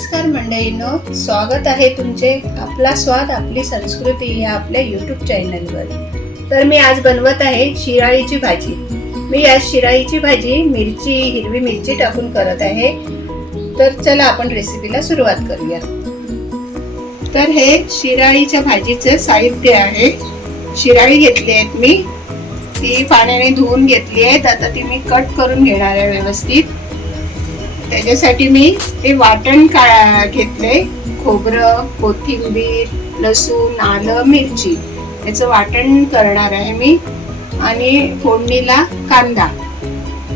नमस्कार मंडळींनो, स्वागत आहे तुमचे आपला स्वाद आपली संस्कृती या आपल्या यूट्यूब चॅनलवर। तर मी आज बनवत आहे शिराळीची भाजी। मी आज शिराळीची भाजी हिरवी मिरची टाकून करत आहे। तर चला आपण रेसिपीला सुरुवात करूया। तर हे शिराळीच्या भाजीचे साहित्य आहे। शिराळी घेतली आहेत मी, ती पाण्याने धुवून घेतली आहेत। आता ती मी कट करून घेणार आहे व्यवस्थित। त्याच्यासाठी मी ते वाटण घेतले, खोबरं, कोथिंबीर, लसूण, आलं, मिरची याचं वाटण करणार आहे मी। आणि फोडणीला कांदा,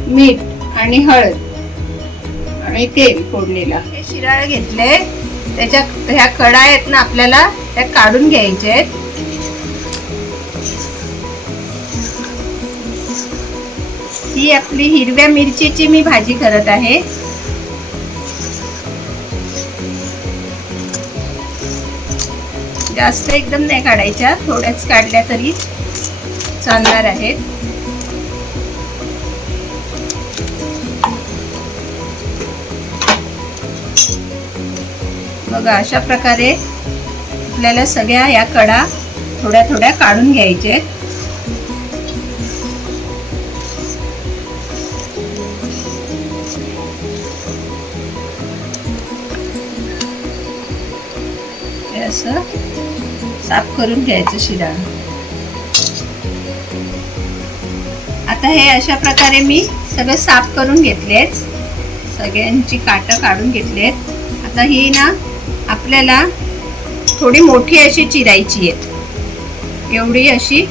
मीठ आणि हळद आणि तेल फोडणीला। हे शिराळे घेतले, त्याच्या ह्या कडा आहेत ना, आपल्याला त्या काढून घ्यायचे आहेत। ही आपली हिरव्या मिरचीची मी भाजी करत आहे। जास्त एकदम नाही काढायच्या, थोड्याच काढल्या तरी चालणार आहेत। बघा, अशा प्रकारे आपल्याला सगळ्या या कडा थोड्या थोड्या काढून घ्यायचे। असं साफ करून घ्यायचं शिराळ। आता हे अशा प्रकारे मी सगळं साफ करून घेतलेत, सगळ्यांची काटं काढून घेतलेत। आता ही ना आपल्याला थोडी मोठी अशी चिरायची आहे, एवढी अशी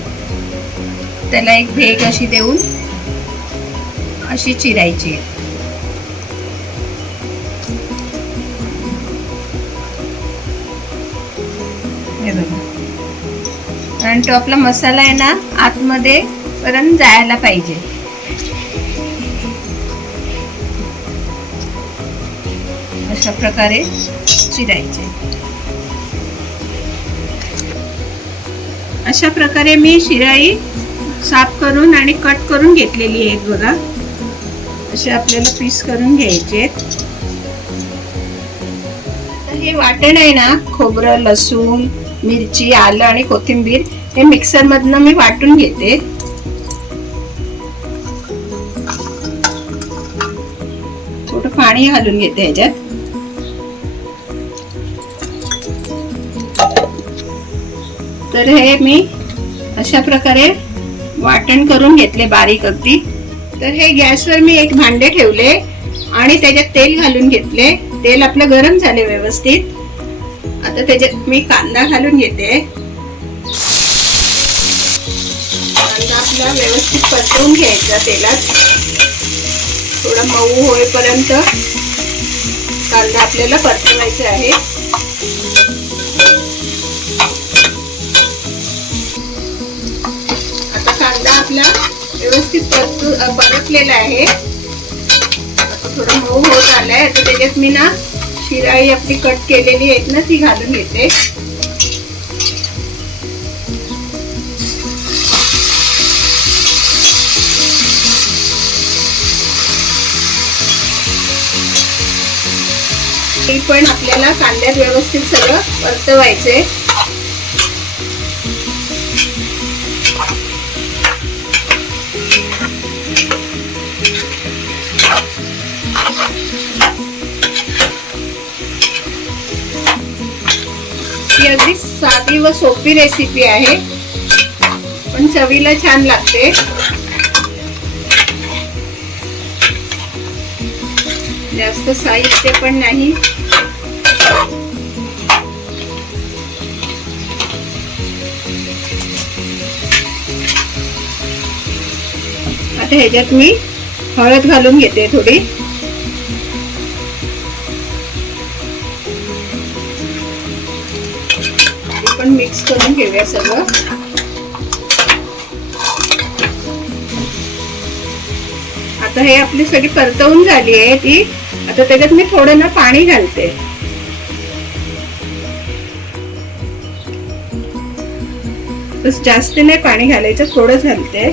त्याला एक भेग अशी देऊन अशी चिरायची आहे। हे बघा, कारण तो आपला मसाला आहे ना आतमध्ये पर्यंत जायला पाहिजे। अशा प्रकारे चिरायचे। अशा प्रकारे मी शिराळी साफ करून आणि कट करून घेतलेली आहे। बघा, असे आपल्याला पीस करून घ्यायचे। हे वाटण आहे ना, खोबरं, लसूण, मिरची, आलं आणि कोथिंबीर हे मिक्सर मधनं मी वाटून घेते। थोडं पाणी घालून घेते ह्याच्यात। तर हे मी अशा प्रकारे वाटण करून घेतले बारीक अगदी। तर हे गॅसवर मी एक भांडे ठेवले आणि त्याच्यात तेल घालून घेतले। तेल आपलं गरम झाले व्यवस्थित। आता त्याच्यात मी कांदा घालून घेते। कांदा आपला व्यवस्थित परतवून घ्यायचा तेलात, थोडा मऊ होईपर्यंत कांदा आपल्याला परतवायचा आहे। आता कांदा आपला व्यवस्थित परतलेला आहे। आता थोडा मऊ होत आलाय। आता त्याच्यात मी ना शिराळी आपली कट केलेली आहेत ना, ती घालून घेते। हे पण आपल्याला कांद्यात व्यवस्थित सगळं परतवायचे। ही अगदी साधी व सोपी रेसिपी आहे, पण चवीला छान लागते। जास्त साहित्य पण नाही। आता ह्याच्यात मी हळद घालून घेते थोडी। पण मिक्स करून घेऊया सगळं। आता हे आपली सगळी परतवून झाली आहे ती। आता त्याच्यात मी थोडं ना पाणी घालते। बस जास्त नाही पाणी घालायचं, थोडं घालते।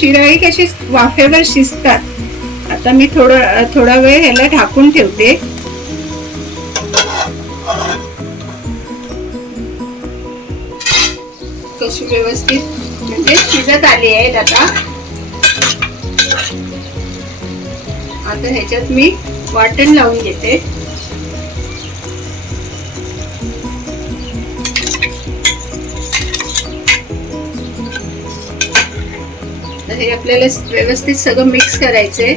शिराळी कशी वाफेवर शिजतात. आता मी थोडा वेळ ह्याला ढाकून ठेवते. कशी व्यवस्थित म्हणजे शिजत आली आहेत. आता ह्याच्यात मी वाटण लावून घेते. हे आपल्याला व्यवस्थित सगळं मिक्स करायचंय.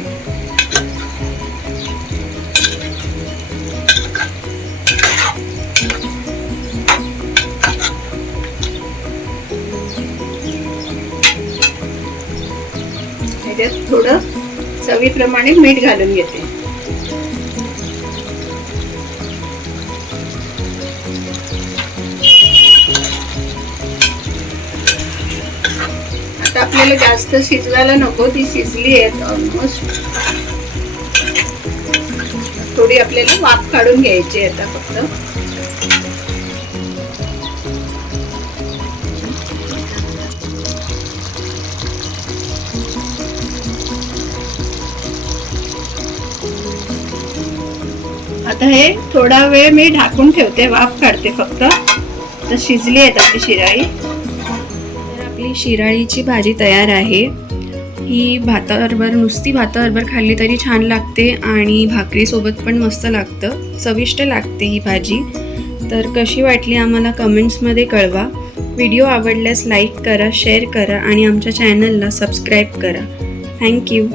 ह्याच्यात थोडं चवीप्रमाणे मीठ घालून घेते. आता आपल्याला जास्त शिजवायला नको, ती शिजली आहेत ऑलमोस्ट. थोडी आपल्याला वाफ काढून घ्यायची आता फक्त. आता हे थोडा वेळ मी ढाकून ठेवते, वाफ काढते फक्त. तर शिजली आहेत आपली शिराळी. तर आपली शिराळीची भाजी तयार आहे. ही भाताबरोबर, नुसती भाताबरोबर खाल्ली तरी छान लागते आणि भाकरीसोबत पण मस्त लागतं. चविष्ट लागते ही भाजी. तर कशी वाटली आम्हाला कमेंट्समध्ये कळवा. व्हिडिओ आवडल्यास लाईक करा, शेअर करा आणि आमच्या चॅनलला सबस्क्राईब करा. थँक्यू.